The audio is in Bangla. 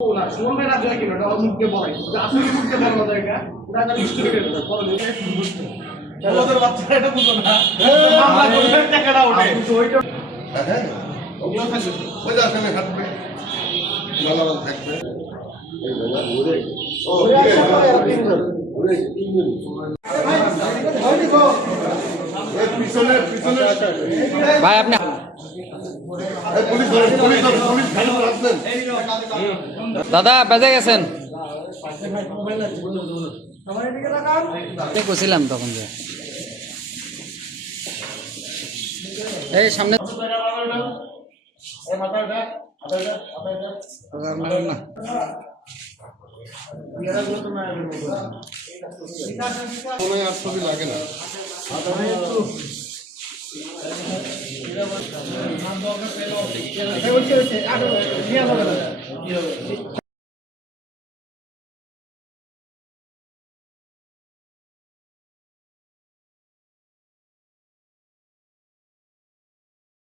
না সুমন ভাই রাজি হয় কিনা এটা মুখকে বলাই আসলে মুখকে বলা যায় এটা ওটা একটা স্টুডেন্ট বলো ওদের বাচ্চারা এটা বুঝো না মামলা করবে টাকাটা ওঠে ওইটা হ্যাঁ ওগুলো থাকবে ওই যে আসলে হাঁটবে লালাবাল থাকবে ভাই আপনি দাদা বেজে গেছেন করছিলাম তখন যে এই সামনে ছবি লাগে না বলছে